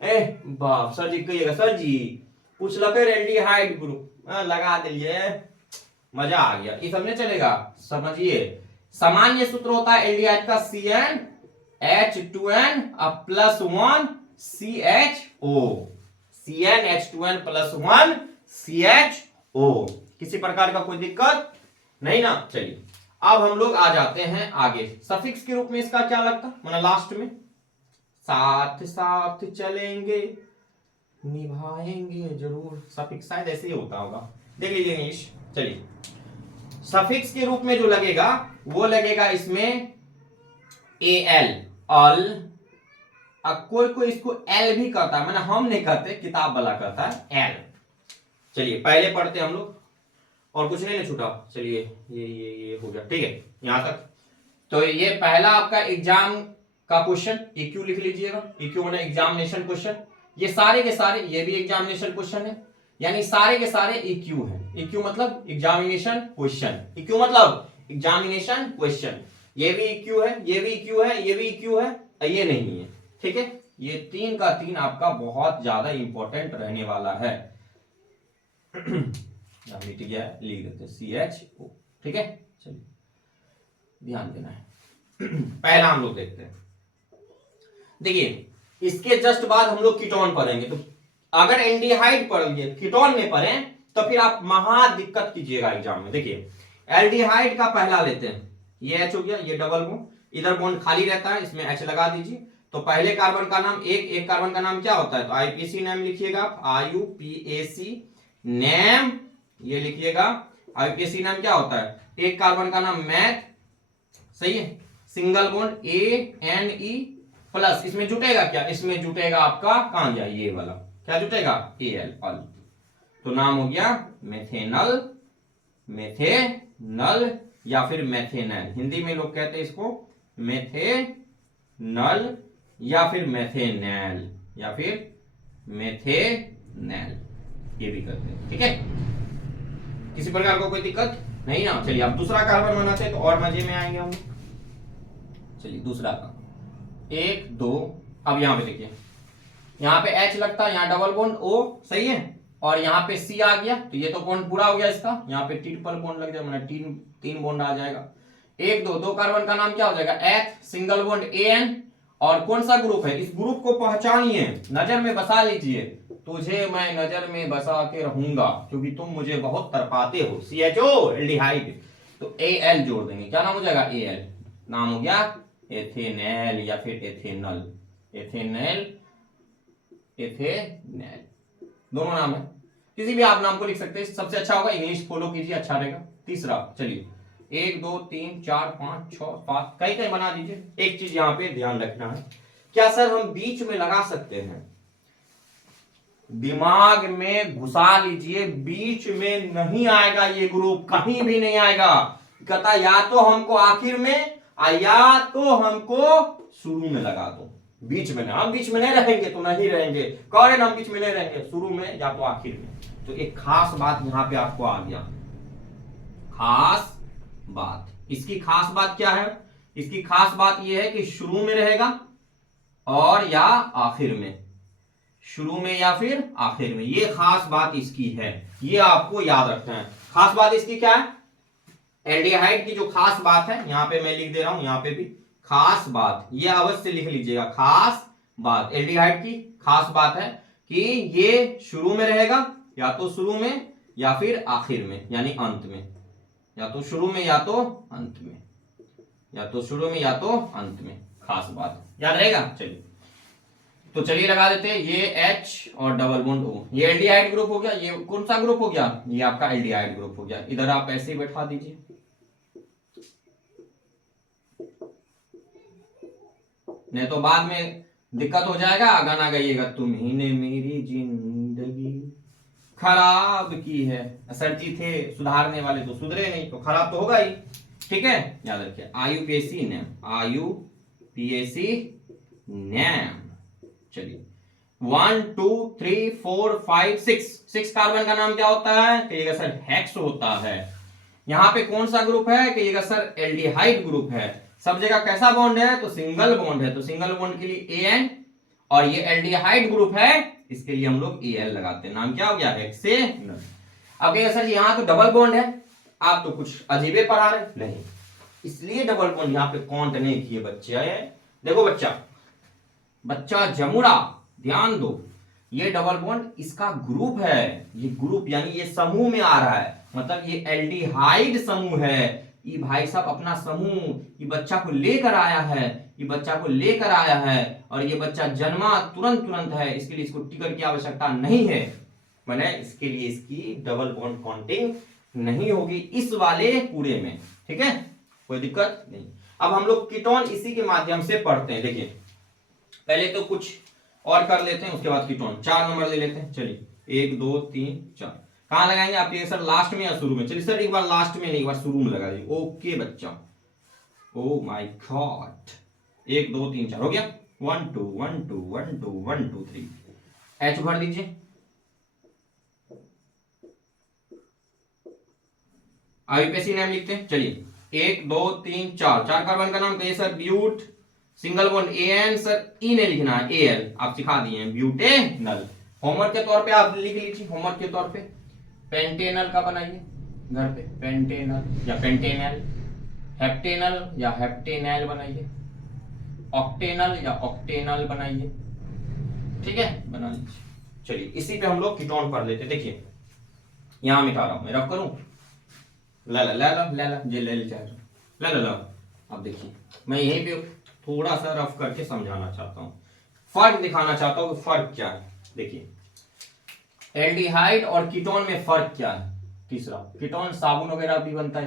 बाप सर जी कहिएगा सर जी पूछ लो फिर एल्डिहाइड ग्रुप लगा दिलिए, मजा आ गया, ये समझे चलेगा। समझिए सामान्य सूत्र होता है एल्डिहाइड का CnH2n +1 CHO, CnH2n +1 CHO। किसी प्रकार का कोई दिक्कत नहीं ना। चलिए अब हम लोग आ जाते हैं आगे, सफिक्स के रूप में इसका क्या लगता है, लास्ट में साथ साथ चलेंगे निभाएंगे जरूर, सफिक्स शायद ऐसे ही होता होगा, देख लीजिए इंग्लिश। चलिए सफिक्स के रूप में जो लगेगा वो लगेगा इसमें AL, अल। अब कोई कोई इसको L भी कहता है, हम नहीं कहते, किताब वाला कहता है L। चलिए पहले पढ़ते हम लोग, और कुछ नहीं ना छूटा। चलिए ये हो गया, ठीक है यहां तक। तो ये पहला आपका एग्जाम का क्वेश्चन, EQ लिख लीजिएगा, EQ माने एग्जामिनेशन क्वेश्चन। ये सारे के सारे ये भी एग्जामिनेशन क्वेश्चन है, यानी सारे के सारे EQ है। EQ मतलब एग्जामिनेशन क्वेश्चन, EQ मतलब एग्जामिनेशन क्वेश्चन। ये भी EQ है, ये भी EQ है, ये भी EQ है, ये नहीं है, ठीक है। ये 3 का 3 आपका बहुत ज्यादा इंपॉर्टेंट रहने वाला है। मिट गया, लिख देते CHO, ठीक है। चलिए ध्यान देना है। पहला हम लोग देखते हैं, देखिए इसके जस्ट बाद हम लोग कीटोन पढ़ेंगे। तो अगर एल्डिहाइड पढ़ लिए कीटोन में पढ़ें तो फिर आप महा दिक्कत कीजिएगा एग्जाम में। देखिए एल्डिहाइड का पहला लेते हैं, ये H हो गया, ये डबल बॉन्ड, इधर बॉन्ड खाली रहता है, इसमें H लगा दीजिए। तो पहले कार्बन का नाम एक कार्बन का नाम क्या होता है, तो आईपीएसी नेम लिखिएगा आप, आईयूपीएसी नेम, ये लिखिएगा। आईपीएसी नेम क्या होता है, एक कार्बन का नाम मैथ, सही है, सिंगल बॉन्ड ANE प्लस, इसमें जुटेगा क्या, इसमें जुटेगा आपका, कहां गया ये वाला, क्या जुटेगा, AL अल। तो नाम हो गया मेथेनल, मेथेनल या फिर मेथेनल, हिंदी में लोग कहते हैं इसको मेथेनल या फिर मेथेनल या फिर मेथेनल, ये भी करते हैं, ठीक है। किसी प्रकार को कोई दिक्कत नहीं ना। चलिए अब दूसरा कार्बन बनाते हैं तो और मजे में आएंगे हम। चलिए दूसरा का 1 2, अब यहां पे देखिए, यहाँ पे H लगता है, यहाँ डबल बॉन्ड O, सही है, और यहाँ पे C आ गया, तो ये तो बॉन्ड पूरा हो गया इसका, यहाँ पे ट्रिपल बॉन्ड लग जाएगा, मतलब तीन बॉन्ड आ जाएगा। 1 2, दो कार्बन का नाम क्या हो जाएगा, H सिंगल बॉन्ड AN, और कौन सा ग्रुप है, इस ग्रुप को पहचानिए, नजर में बसा लीजिए, तुझे मैं नजर में बसा के रहूंगा क्योंकि तुम मुझे बहुत तरपाते हो, CHO एल्डिहाइड, तो Al जोड़ देंगे, क्या नाम हो जाएगा, Al, नाम हो गया एथेनल या फिर एथेनल, एथेनल, एथेनल, दोनों नाम है, किसी भी आप नाम को लिख सकते हैं, सबसे अच्छा होगा इंग्लिश फॉलो कीजिए, अच्छा रहेगा। तीसरा, चलिए 1 2 3 4 5 6 7, कहीं कहीं बना दीजिए। एक चीज यहाँ पे ध्यान रखना है, क्या सर हम बीच में लगा सकते हैं, दिमाग में घुसा लीजिए, बीच में नहीं आएगा ये ग्रुप, कहीं भी नहीं आएगा, कहता या तो हमको आखिर में या तो हमको शुरू में लगा दो, बीच में नहीं, हम बीच में नहीं रहेंगे तो नहीं रहेंगे, कौन हम बीच में नहीं रहेंगे, शुरू में या तो आखिर में। तो एक खास बात यहां पे आपको आ गया, खास बात, इसकी खास बात क्या है, इसकी खास बात यह है कि शुरू में रहेगा और या आखिर में, शुरू में या फिर आखिर में, ये खास बात इसकी है, ये आपको याद रखना है। खास बात इसकी क्या है, एल्डिहाइड की जो खास बात है, यहां पे मैं लिख दे रहा हूं, यहां पे भी खास बात, ये अवश्य लिख लीजिएगा, खास बात, एल्डिहाइड की खास बात है कि ये शुरू में रहेगा, या तो शुरू में या फिर आखिर में, यानी अंत में, या तो शुरू में या तो अंत में, या तो शुरू में या तो अंत में, खास बात याद रहेगा। चलिए तो चलिए लगा देते हैं, ये H और डबल बॉन्ड O, ये एल्डिहाइड ग्रुप हो गया, ये कौन सा ग्रुप हो गया, ये आपका एल्डिहाइड ग्रुप हो गया, इधर आप ऐसे ही बैठा दीजिए, नहीं तो बाद में दिक्कत हो जाएगा, गाना गाइएगा, तुम्ही ने मेरी जिंदगी खराब की है, सर जी थे सुधारने वाले तो सुधरे नहीं, तो खराब तो होगा ही, ठीक है, याद रखिए, आईयूपीएसी नेम, आईयूपीएसी नेम। चलिए 1 2 3 4 5 6 कार्बन का नाम क्या होता है, कहिएगा सर हेक्स होता है। यहां पे कौन सा ग्रुप है, कहिएगा सर एल्डिहाइड ग्रुप है। सब जगह कैसा बॉन्ड है, तो सिंगल बॉन्ड है, तो सिंगल बॉन्ड के लिए AN, और ये एल्डिहाइड ग्रुप है, इसके लिए हम लोग AL लगाते हैं, नाम क्या हो गया, हेक्सेनल। अब कहिएगा सर यहाँ तो डबल बॉन्ड है, आप तो कुछ अजीबे पढ़ा रहे, नहीं, इसलिए डबल बॉन्ड यहाँ पे काउंट नहीं किए बच्चे। देखो बच्चा जमुरा, ध्यान दो, ये डबल बॉन्ड इसका ग्रुप है, ये ग्रुप यानी ये समूह में आ रहा है, मतलब ये एल्डिहाइड समूह है, ये भाई साहब अपना समूह, ये बच्चा को लेकर आया है, ये बच्चा को लेकर आया है, और ये बच्चा जन्मा तुरंत है, इसके लिए इसको टिकट की आवश्यकता नहीं है, मैंने इसके लिए इसकी डबल बॉन्ड काउंटिंग नहीं होगी इस वाले पूरे में, ठीक है, कोई दिक्कत नहीं। अब हम लोग कीटोन इसी के माध्यम से पढ़ते हैं, देखिए पहले तो कुछ और कर लेते हैं, उसके बाद कीटोन 4 नंबर ले लेते हैं। चलिए 1 2 3 4, कहां लगाएंगे आप, ये सर लास्ट में या शुरू में, चलिए सर एक बार लास्ट में नहीं, एक बार शुरू में लगा दीजिए, ओके बच्चा, ओ माय गॉड, 1 2 3 4 हो गया, 1 2 1 2 1 2 1 2 3, H भर दीजिए, आईयूपीएसी नेम लिखते हैं। चलिए 1 2 3 4 कार्बन का नाम कहिए sir, but, single bond AN, sir E ने लिखना है, AL आप सिखा दिए हैं, ब्यूटेनल। होमवर्क के तौर पे आप लिख लीजिए, होमवर्क के तौर पे पेंटेनल का बनाइए घर पे, पेंटेनल या पेंटेनल, हेप्टेनल या हेप्टेनल बनाइए, ऑक्टेनल या ऑक्टेनल बनाइए, ठीक है, बना लीजिए। चलिए इसी पे हम लोग कीटोन पढ़ लेते, देखिए यहां मिटा रहा हूं मैं, रब करूं, ला ला ला ला ला ला जे ले ले ला ला ला, अब देखिए मैं यहीं पे थोड़ा सा रफ करके समझाना चाहता हूं, फर्क दिखाना चाहता हूं कि फर्क क्या है। देखिए एल्डिहाइड और कीटोन में फर्क क्या है। तीसरा, कीटोन साबुन वगैरह भी बनता है,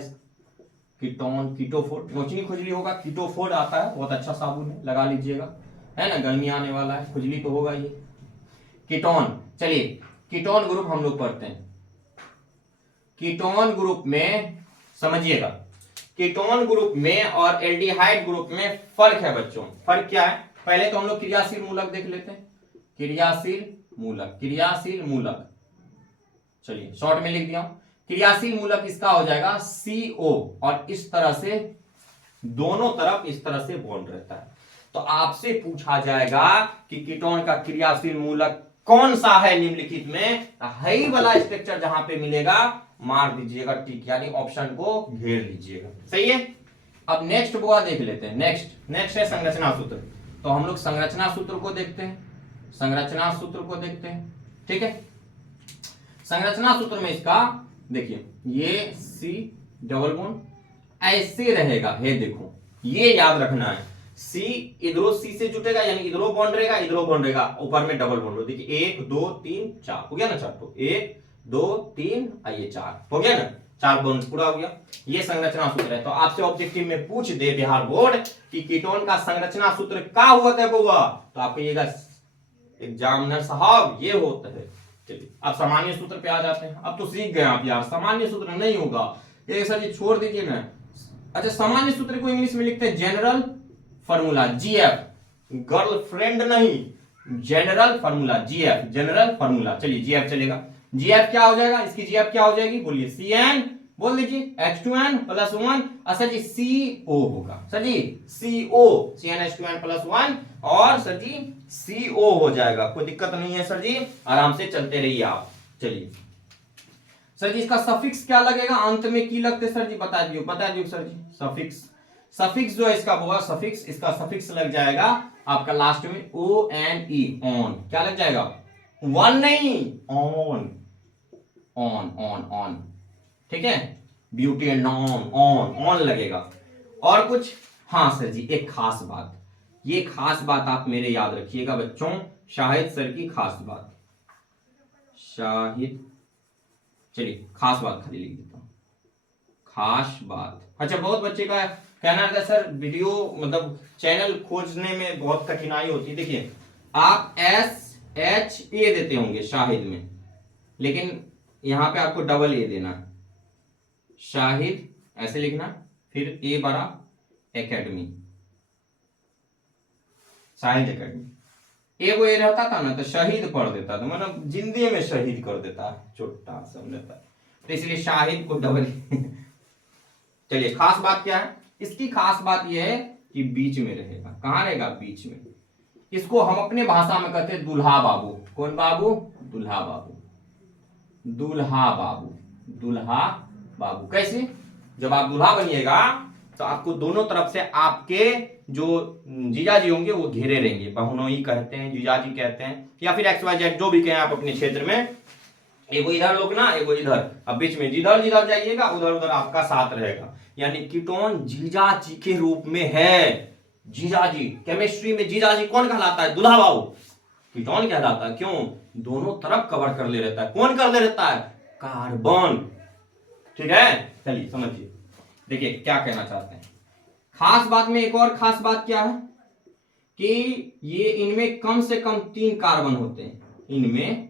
कीटोन कीटोफोर्ड, नोचनी खुजली होगा, कीटोफोर्ड आता है, बहुत अच्छा साबुन है, लगा लीजिएगा, है ना, गर्मी आने वाला है, खुजली तो होगा ये। कीटोन, चलिए कीटोन ग्रुप हम लोग पढ़ते हैं। कीटोन ग्रुप में समझिएगा, कीटोन ग्रुप में और एल्डिहाइड ग्रुप में फर्क है बच्चों। फर्क क्या है, पहले तो हम लोग क्रियाशील मूलक देख लेते हैं। क्रियाशील मूलक, क्रियाशील मूलक, चलिए शॉर्ट में लिख दिया। क्रियाशील मूलक इसका हो जाएगा CO, और इस तरह से दोनों तरफ इस तरह से बॉन्ड रहता है। तो आपसे पूछा जाएगा कि कीटोन का क्रियाशील मूलक कौन सा है निम्नलिखित में, हाई वाला स्ट्रक्चर जहां पे मिलेगा मार दीजिएगा टिक, यानी ऑप्शन को घेर लीजिएगा। सही है। अब नेक्स्ट बुआ देख लेते हैं। नेक्स्ट है संरचना सूत्र। तो हम लोग संरचना सूत्र को देखते हैं, संरचना सूत्र को देखते हैं, ठीक है। संरचना सूत्र में इसका देखिए, ये C डबल बॉन्ड ऐसे रहेगा, ये देखो, ये याद रखना है। C इधरो C से जुटेगा, यानी इधरो बॉन्ड रहेगा, इधरो बॉन्ड रहेगा, ऊपर में डबल बॉन्ड। देखिए 1 2 3 4 हो गया ना, 4 तो 1 2 3 ये 4 हो गया ना, 4 बॉन्ड पूरा हो गया। ये संरचना सूत्र है। तो आपसे ऑब्जेक्टिव में पूछ दे बिहार बोर्ड कि कीटोन का संरचना सूत्र क्या होता है बउआ, तो आप कहिएगा एग्जामिनर साहब ये होता है। चलिए अब सामान्य सूत्र पे आ जाते हैं। अब तो सीख गए आप यार, सामान्य सूत्र नहीं होगा ये सर जी, छोड़ दीजिए ना। अच्छा, सामान्य सूत्र को इंग्लिश में लिखते हैं जनरल फॉर्मूला, GF, गर्लफ्रेंड नहीं, general formula, GF, general formula. चलिए GF चलेगा। GF क्या हो जाएगा, इसकी GF क्या हो जाएगी, बोलिए CN, बोल दीजिए H2N प्लस 1, सर जी CO होगा, सर जी CO, CnH2n प्लस 1, और सर जी CO हो जाएगा। कोई दिक्कत नहीं है सर जी, आराम से चलते रहिए आप। चलिए सर जी इसका सफिक्स क्या लगेगा, अंत में की लगते सर जी, बता दियो सर जी। सफिक्स जो है इसका हुआ सफिक्स, इसका सफिक्स लग जाएगा आपका लास्ट में ONE, ऑन। क्या लग जाएगा, वन नहीं, ऑन, ऑन, ठीक है, ब्यूटी एंड ऑन लगेगा। और कुछ, हाँ सर जी एक खास बात, ये खास बात आप मेरे याद रखिएगा बच्चों, शाहिद सर की खास बात, शाहिद, चलिए खास बात खाली लिख देता हूं, खास बात। अच्छा, बहुत बच्चे का कहना रहता है सर वीडियो मतलब चैनल खोजने में बहुत कठिनाई होती है। देखिए आप SHA देते होंगे शाहिद में, लेकिन यहां पे आपको डबल A देना है, शाहिद ऐसे लिखना, फिर A बड़ा एकेडमी, शाहिद एकेडमी। एगो ए रहता था ना तो शहीद पढ़ देता था, मतलब जिंदगी में शहीद कर देता है, छोटा समझता है, तो इसलिए शाहिद को डबल। चलिए खास बात क्या है, इसकी खास बात यह है कि बीच में रहेगा। कहां रहेगा, बीच में। इसको हम अपने भाषा में कहते हैं दुल्हा बाबू। कौन बाबू, दुल्हा बाबू, दुल्हा बाबू, दुल्हा बाबू। कैसे, जब आप दुल्हा बनिएगा तो आपको दोनों तरफ से आपके जो जीजाजी होंगे वो घेरे रहेंगे, बहुनोई कहते हैं, जीजाजी कहते हैं, या फिर XYZ जो भी कहें आप अपने क्षेत्र में। एगो इधर लोग ना, एगो इधर, अब बीच में जिधर जिधर जाइएगा उधर उधर आपका साथ रहेगा। यानी कीटोन जीजाजी के रूप में है। जीजाजी, केमिस्ट्री में जीजाजी कौन कहलाता है, दुल्हा बाबू कीटोन कहलाता है। क्यों, दोनों तरफ कवर कर ले रहता है। कौन कर ले रहता है, कार्बन। ठीक है, चलिए समझिए, देखिए क्या कहना चाहते हैं। खास बात में एक और खास बात क्या है कि ये इनमें कम से कम 3 कार्बन होते हैं, इनमें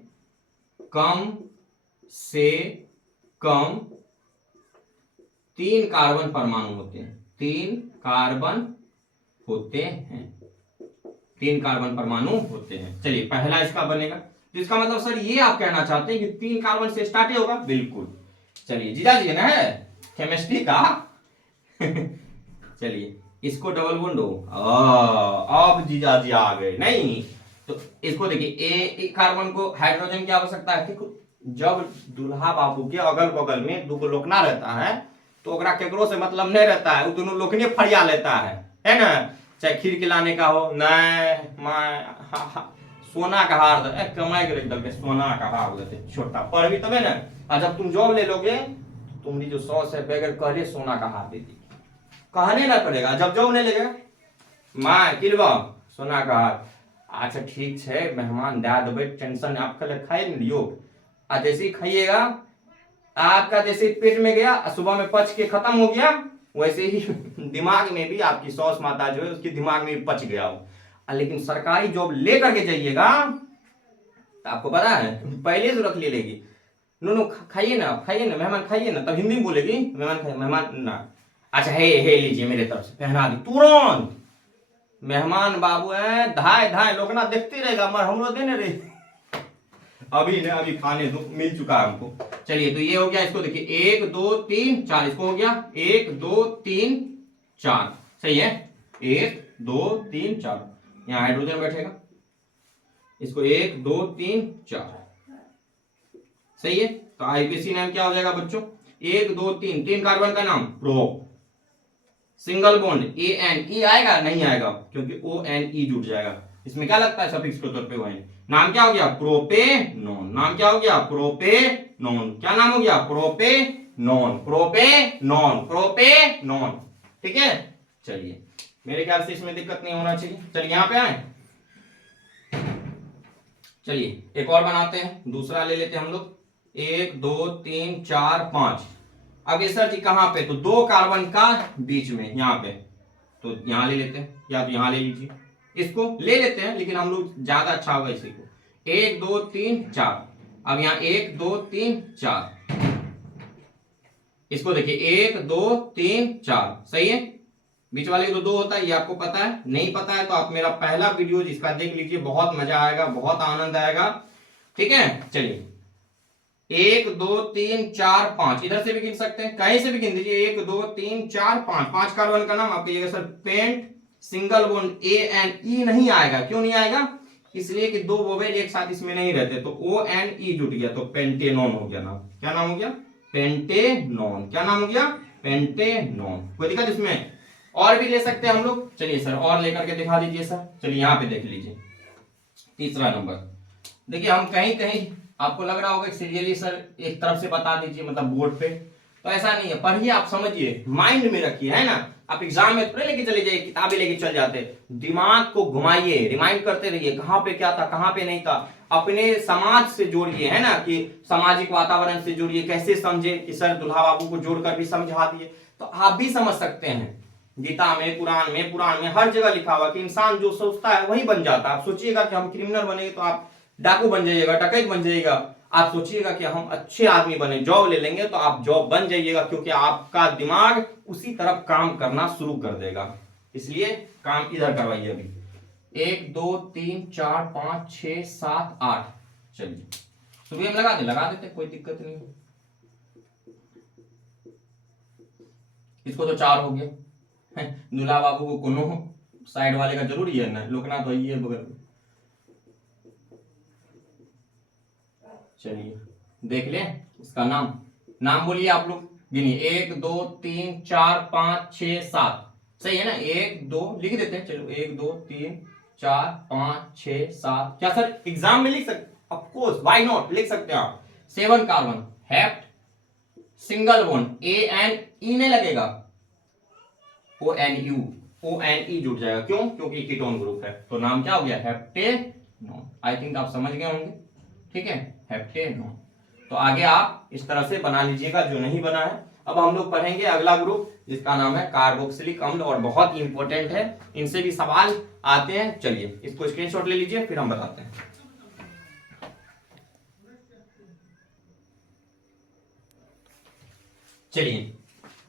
कम से कम 3 कार्बन परमाणु होते हैं, 3 कार्बन होते हैं, 3 कार्बन परमाणु होते हैं। चलिए पहला इसका बनेगा, तो इसका मतलब सर ये आप कहना चाहते हैं कि 3 कार्बन से स्टार्ट होगा, बिल्कुल। चलिए जीजा जी ना है केमिस्ट्री का। चलिए इसको डबल बॉन्ड हो, अब जीजा जी आ गए। नहीं तो इसको देखिए, एक कार्बन को हाइड्रोजन की आवश्यकता है। जब दुल्हा बाबू के अगल बगल में 2 लोकना रहता है तो ओकरा केकरो से मतलब नहीं रहता है, वो दोनों लोकने फरिया लेता है ना। चाहे खीर खिलाने का हो, नहीं सोना का हार दे, कमाई के सोना का हार देते, छोटा पर भी तबे ना। और जब तुम जॉब ले लोगे तुम्हारी जो 100 से बगैर कहले सोना का हार दे दी, कहने ना पड़ेगा, जब जो उन्हें लगेगा माँ किलवा सोना का अच्छा ठीक है मेहमान दे देवे, टेंशन आपका ले खाए नहीं लियो। जैसे ही खाइएगा आपका जैसे पेट में गया, सुबह में पच के खत्म हो गया, वैसे ही दिमाग में भी आपकी सौस माता जो है उसके दिमाग में भी पच गया हो। लेकिन सरकारी जॉब लेकर के जाइएगा तो आपको पता है पहले से रख ले लेगी, नो नो खाइए ना मेहमान खाइए ना, तब हिंदी में बोलेगी मेहमान खाइए, मेहमान ना अच्छा हे लीजिए मेरे तरफ से, पहना दी तुरंत। मेहमान बाबू है धाए धाए लोग ना देखते रहेगा, मर हम लोग देने रहे अभी ने अभी खाने दो, मिल चुका है हमको। चलिए तो ये हो गया, इसको देखिए 1 2 3 4, इसको हो गया 1 2 3 4, सही है 1 2 3 4, यहाँ हाइड्रोजन बैठेगा, इसको 1 2 3 4, सही है। तो आईपीसी नाम क्या हो जाएगा बच्चों, 1 2 3 3 कार्बन का नाम प्रो, सिंगल बॉन्ड ANE आएगा नहीं आएगा क्योंकि ONE जुट जाएगा, इसमें क्या लगता है सफिक्स के तौर पे ON, नाम क्या हो गया प्रोपेनॉन, नाम क्या हो गया प्रोपेनॉन, क्या नाम हो गया प्रोपेनॉन, प्रोपेनॉन प्रोपेनॉन, ठीक है। चलिए मेरे ख्याल से इसमें दिक्कत नहीं होना चाहिए। चलिए यहां पे आए, चलिए एक और बनाते हैं, दूसरा ले लेते हैं हम लोग, 1 2 3 4 5। अब ये सर जी कहां पे, तो 2 कार्बन का बीच में यहाँ पे, तो यहां ले लेते हैं या तो यहां ले लीजिए, इसको ले लेते हैं लेकिन हम लोग ज्यादा अच्छा होगा इसी को, 1 2 3 4। अब यहाँ 1 2 3 4, इसको देखिए 1 2 3 4, सही है। बीच वाले को 2 होता है, ये आपको पता है, नहीं पता है तो आप मेरा पहला वीडियो जिसका देख लीजिए, बहुत मजा आएगा, बहुत आनंद आएगा, ठीक है। चलिए 1 2 3 4 5, इधर से भी गिन सकते हैं, कहीं से भी गिन दीजिए, 1 2 3 4 5, 5 कार्बन का नाम आप कहिएगा sir pent, single bond ANE नहीं आएगा, क्यों नहीं आएगा, इसलिए कि 2 वोवेल एक साथ इसमें नहीं रहते, तो ONE जुट गया तो पेंटेनॉन हो गया नाम, क्या नाम हो गया पेंटेनॉन, क्या नाम हो गया पेंटेनॉन। कोई दिक्कत इसमें, और भी ले सकते हैं हम लोग, चलिए सर और लेकर के दिखा दीजिए सर। चलिए यहाँ पे देख लीजिए तीसरा नंबर, देखिए हम कहीं कहीं आपको लग रहा होगा सीरियली सर एक तरफ से बता दीजिए मतलब बोर्ड पे, तो ऐसा नहीं है, पढ़िए आप समझिए, माइंड में रखिए, है ना। आप एग्जाम में थोड़े लेके चले जाइए, किताबें लेके चल जाते, दिमाग को घुमाइए, रिमाइंड करते रहिए कहाँ पे क्या था कहाँ पे नहीं था, अपने समाज से जोड़िए, है ना, कि सामाजिक वातावरण से जोड़िए, कैसे समझे कि सर दुल्हा बाबू को जोड़कर भी समझा दिए, तो आप भी समझ सकते हैं। गीता में पुराण में हर जगह लिखा हुआ कि इंसान जो सोचता है वही बन जाता है। आप सोचिएगा कि हम क्रिमिनल बनेंगे तो आप डाकू बन जाइएगा, डकैत बन जाइएगा, आप सोचिएगा कि हम अच्छे आदमी बने, जॉब ले लेंगे तो आप जॉब बन जाइएगा, क्योंकि आपका दिमाग उसी तरफ काम करना शुरू कर देगा। इसलिए काम इधर करवाइए अभी। 1 2 3 4 5 6 7 8, चलिए शुरू में लगा देते कोई दिक्कत नहीं, इसको तो 4 हो गया, दूल्हा बाबू को कोनो साइड वाले का जरूरी है ना, लोकना तो ये बगल में। चलिए देख ले इसका नाम बोलिए आप लोग, गिनिए 1 2 3 4 5 6 7, सही है ना, 1 2 लिख देते हैं, चलो 1 2 3 4 5 6 7, क्या सर एग्जाम में लिख सकते, ऑफ कोर्स व्हाई नॉट, लिख सकते हैं आप। 7 carbon hept, single bond ANE नहीं लगेगा, ONE जुट जाएगा, क्यों, क्योंकि कीटोन ग्रुप है, तो नाम क्या हो गया हेप्टेनॉन। आई थिंक आप समझ गए होंगे, ठीक है हेप्टेनॉन। तो आगे आप इस तरह से बना लीजिएगा जो नहीं बना है। अब हम लोग पढ़ेंगे अगला ग्रुप जिसका नाम है कार्बोक्सिलिक अम्ल, और बहुत इंपॉर्टेंट है, इनसे भी सवाल आते हैं। चलिए इसको स्क्रीनशॉट ले लीजिए फिर हम बताते हैं। चलिए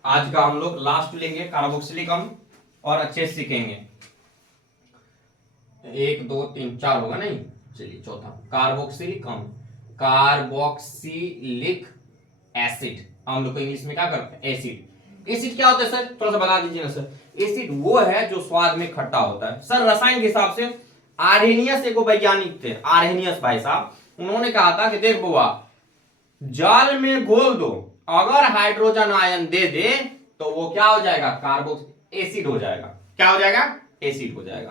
आज का हम लोग लास्ट लेंगे कार्बोक्सिलिक अम्ल और अच्छे से सीखेंगे। 1 2 3 4 होगा नहीं, चलिए चौथा कार्बोक्सिलिक अम्ल, कार्बोक्सिलिक एसिड, हम लोग को इंग्लिश में क्या करते हैं एसिड। एसिड क्या होता है सर, थोड़ा सा बता दीजिए ना सर। एसिड वो है जो स्वाद में खट्टा होता है सर। रसायन के हिसाब से आर्हेनियस एक वैज्ञानिक थे, आर्हेनियस भाई साहब, उन्होंने कहा था कि देख बुआ जल में घोल दो, अगर हाइड्रोजन आयन दे दे तो वो क्या हो जाएगा एसिड हो जाएगा, क्या हो जाएगा एसिड हो जाएगा।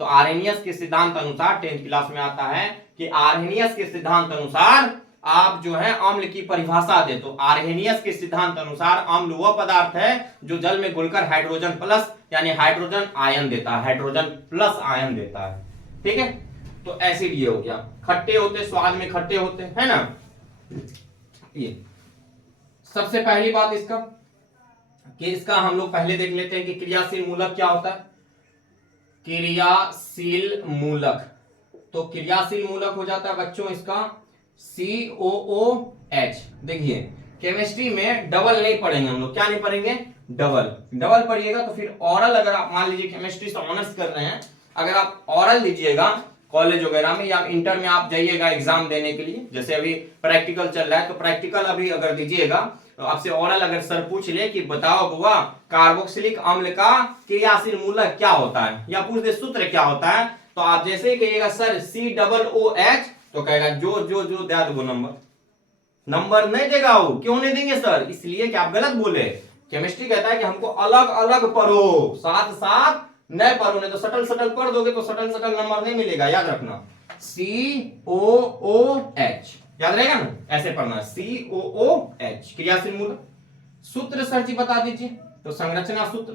तो आर्हेनियस के सिद्धांत अनुसार 10th क्लास में आता है कि आर्हेनियस के सिद्धांत अनुसार आप जो है अम्ल की परिभाषा दे, तो आर्हेनियस के सिद्धांत अनुसार अम्ल वह पदार्थ है जो जल में घुलकर हाइड्रोजन प्लस यानी हाइड्रोजन आयन देता है, हाइड्रोजन प्लस आयन देता है। ठीक है, तो एसिड ये हो गया, खट्टे होते, स्वाद में खट्टे होते है ना। ये सबसे पहली बात इसका कि इसका हम लोग पहले देख लेते हैं कि क्रियाशील मूलक क्या होता है। क्रियाशील मूलक, तो क्रियाशील मूलक हो जाता है बच्चों इसका COOH। देखिए केमिस्ट्री में डबल नहीं पढ़ेंगे हम लोग, क्या नहीं पढ़ेंगे, डबल। डबल पढ़िएगा तो फिर ऑरल, अगर आप मान लीजिए केमिस्ट्री से ऑनर्स कर रहे हैं, अगर आप ऑरल दीजिएगा कॉलेज वगैरह में या इंटर में आप जाइएगा एग्जाम देने के लिए, जैसे अभी प्रैक्टिकल चल रहा है, तो प्रैक्टिकल अभी अगर दीजिएगा तो आपसे ऑरल अगर सर पूछ ले कि बताओ बुआ कार्बोक्सिलिक अम्ल का क्रियाशील मूलक क्या होता है, या पूछ दे सूत्र क्या होता है, तो आप जैसे ही कहिएगा सर COOH, तो कहेगा जो जो जो दे दो नंबर नहीं देगा। वो क्यों नहीं देंगे सर, इसलिए कि आप गलत बोले। केमिस्ट्री कहता है कि हमको अलग अलग पढ़ो, साथ साथ नहीं पढ़ो, नहीं तो सटल सटल पढ़ दोगे तो सटल सटल नंबर नहीं मिलेगा, याद रखना। COOH याद रहेगा ना, ऐसे पढ़ना COOH क्रियाशील मूलक। सूत्र सर जी बता दीजिए, तो संरचना सूत्र,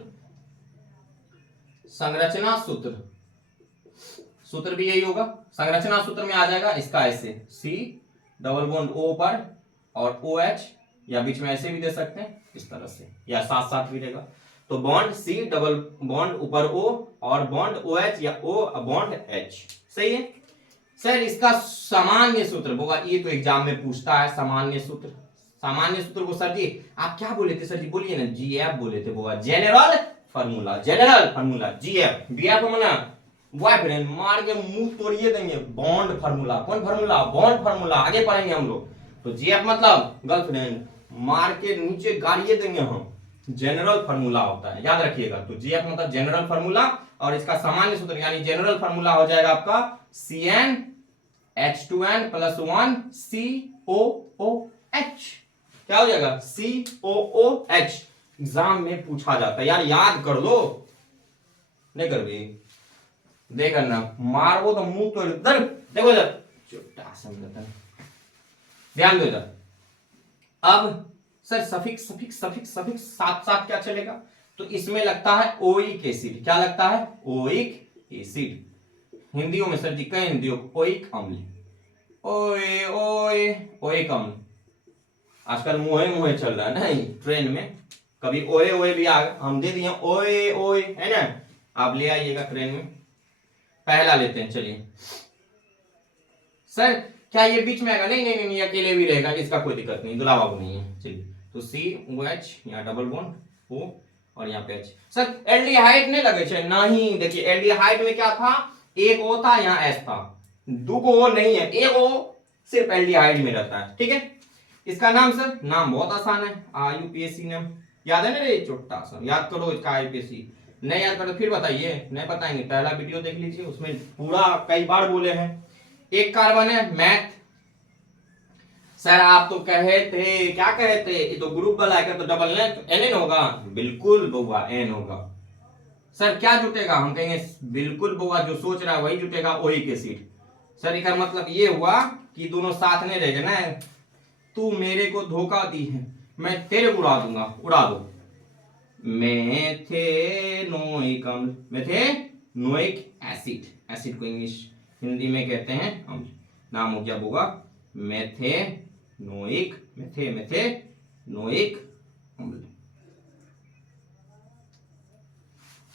संरचना सूत्र, सूत्र भी यही होगा। संरचना सूत्र में आ जाएगा इसका ऐसे C डबल बॉन्ड O पर और OH, या बीच में ऐसे भी दे सकते हैं इस तरह से, या साथ साथ भी रहेगा। तो बॉन्ड C डबल बॉन्ड ऊपर O और बॉन्ड OH या O बॉन्ड H, सही है। सर इसका सामान्य सूत्र होगा, ये तो एग्जाम में पूछता है सामान्य सूत्र। सामान्य सूत्र को सर जी आप क्या बोले थे, सर जी बोलिए ना, GF बोले थे बुआ, general formula, general formula GF। BF माना बॉयफ्रेंड, मार के मुंह तोड़िए देंगे। बॉन्ड फार्मूला, कौन फार्मूला, बॉन्ड फार्मूला, आगे पढ़ेंगे हम लोग। तो GF मतलब गर्लफ्रेंड, मार के नीचे गाड़िए देंगे हम, जनरल फार्मूला होता है, याद रखिएगा। तो GF मतलब जनरल फार्मूला, और इसका सामान्य सूत्र यानी जनरल फार्मूला हो जाएगा आपका CnH2n + 1 COOH। क्या हो जाएगा, COOH। एग्जाम में पूछा जाता है यार, याद कर लो, नहीं कर भी दे करना, मारो तो मुंह तो इधर देखो, इधर छोटा समझता है, ध्यान दो इधर। अब sir suffix suffix suffix suffix साथ साथ क्या चलेगा, तो इसमें लगता है ओइक एसिड। क्या लगता है, ओइक एसिड। हिंदियों में सर जी कई हिंदियों ओइक अम्ल, ओए ओए ओइक अम्ल। आजकल मुहे मुहे चल रहा है नहीं, ट्रेन में कभी ओए ओए भी आ गया, हम दे दिए ओए ओए, है ना, आप ले आइएगा ट्रेन में। पहला लेते हैं, चलिए सर क्या ये बीच में आएगा, नहीं नहीं नहीं, अकेले भी रहेगा, इसका कोई दिक्कत नहीं, दुला बाबू नहीं है। चलिए तो COH, यहाँ डबल बॉन्ड O और यहाँ पे H। सर एल्डिहाइड नहीं लगे, नहीं, देखिए एल्डिहाइड में क्या था, एक O था, यहाँ S था, दो O नहीं है, एक O सिर्फ एल्डिहाइड में रहता है। ठीक है, इसका नाम सर, नाम बहुत आसान है, IUPAC नाम याद है ना रे, छोटा सा याद करो इसका IUPAC। नहीं याद करो फिर बताइए, नहीं बताएंगे, पहला वीडियो देख लीजिए, उसमें पूरा कई बार बोले हैं। एक कार्बन है मैथ, सर आप तो कहे थे, क्या कहे थे, ये तो ग्रुप वाला है, तो डबल है तो NN होगा, बिल्कुल बउआ N होगा। सर क्या जुटेगा, हम कहेंगे बिल्कुल बउआ जो सोच रहा है वही जुटेगा, ओइक एसिड। सर इसका मतलब ये हुआ कि दोनों साथ नहीं रहेगा ना, तू मेरे को धोखा दी है, मैं तेरे को उड़ा दूंगा, उड़ा दो। मेथेनोइक अम्ल, मेथेनोइक एसिड, एसिड को इंग्लिश हिंदी में कहते हैं अम्ल। नाम हो गया बुआ मेथेनोइक, मेथेनोइक अम्ल।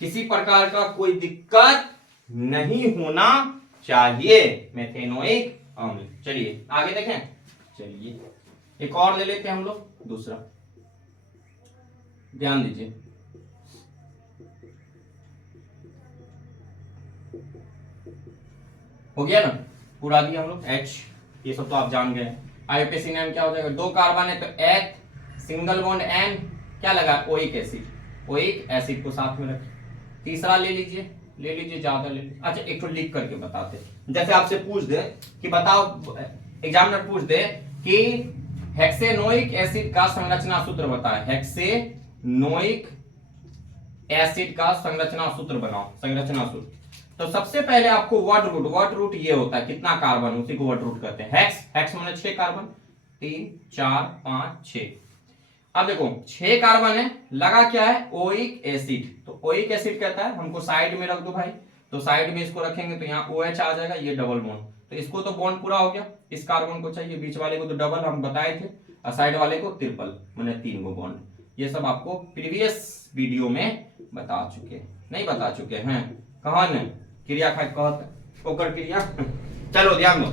किसी प्रकार का कोई दिक्कत नहीं होना चाहिए, मेथेनोइक अम्ल। चलिए आगे देखें, चलिए एक और ले लेते हैं हम लोग, दूसरा ध्यान दीजिए। हो गया ना, पूरा दिया हम लोग H, ये सब तो आप जान गए। IUPAC नाम क्या हो जाएगा, दो कार्बन है तो H सिंगल बॉन्ड N, क्या लगा, ओइक एसिड, ओइक एसिड को साथ में रखें। तीसरा ले लीजिए, ले लीजिए, ज्यादा ले लीजिए। अच्छा एक तो लिख करके बताते, जैसे आपसे पूछ दे कि बताओ, एग्जामिनर पूछ दे कि हेक्सेनोइक एसिड का संरचना सूत्र बताएं, हेक्सेनोइक एसिड का संरचना सूत्र बनाओ, संरचना सूत्र। तो सबसे पहले आपको वर्ड रूट ये होता है, कितना कार्बन, उसी को वर्ड रूट कहते हैं। हेक्स, हेक्स माने 6 कार्बन, 3 4 5 6। अब देखो 6 कार्बन है, लगा क्या है, ओइक एसिड। तो ओइक एसिड कहता है हमको साइड में रख दो भाई, तो साइड में इसको रखेंगे तो यहाँ OH आ जाएगा, ये डबल बॉन्ड, तो इसको तो बॉन्ड पूरा हो गया। इस कार्बन को चाहिए, बीच वाले को तो डबल हम बताए थे, और साइड वाले को ट्रिपल, मैंने 3 को बॉन्ड। ये सब आपको प्रीवियस वीडियो में बता चुके, नहीं बता चुके हैं, कहन क्रिया खा कहत ओकर क्रिया। चलो ध्यान दो,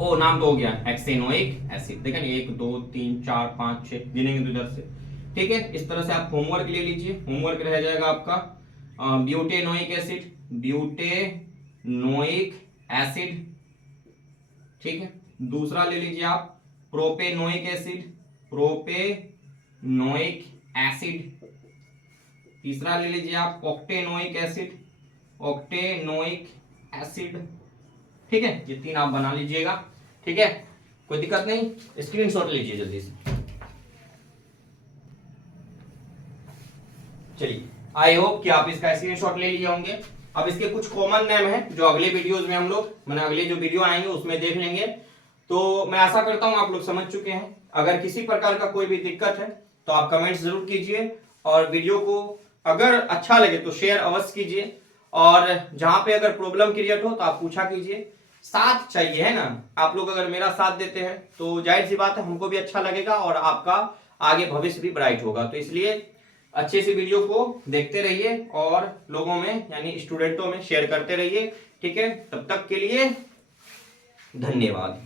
ओ नाम तो हो गया हेक्सेनोइक एसिड। देखें 1 2 3 4 5 6 गिनेंगे तो इधर से, ठीक है। इस तरह से आप होमवर्क ले लीजिए। होमवर्क रह जाएगा आपका ब्यूटेनोइक एसिड, ब्यूटेनोइक एसिड, ठीक है। दूसरा ले लीजिए आप प्रोपेनोइक एसिड, प्रोपेनोइक एसिड। तीसरा ले लीजिए आप ऑक्टेनोइक एसिड, ऑक्टेनोइक एसिड, ठीक है। ये 3 आप बना लीजिएगा, ठीक है, कोई दिक्कत नहीं। स्क्रीनशॉट लीजिए जल्दी से। चलिए, आई होप कि आप इसका स्क्रीनशॉट ले लिए होंगे। अब इसके कुछ कॉमन नेम है जो अगले वीडियोस में हम लोग, मैंने अगले जो वीडियो आएंगे उसमें देख लेंगे। तो मैं आशा करता हूं आप लोग समझ चुके हैं। अगर किसी प्रकार का कोई भी दिक्कत है तो आप कमेंट्स जरूर कीजिए, और वीडियो को अगर अच्छा लगे तो शेयर अवश्य कीजिए, और जहां पे अगर प्रॉब्लम क्रिएट हो तो आप पूछा कीजिए। साथ चाहिए है ना, आप लोग अगर मेरा साथ देते हैं तो जाहिर सी बात है हमको भी अच्छा लगेगा और आपका आगे भविष्य भी ब्राइट होगा। तो इसलिए अच्छे से वीडियो को देखते रहिए और लोगों में यानी स्टूडेंटों में शेयर करते रहिए, ठीक है। तब तक के लिए धन्यवाद।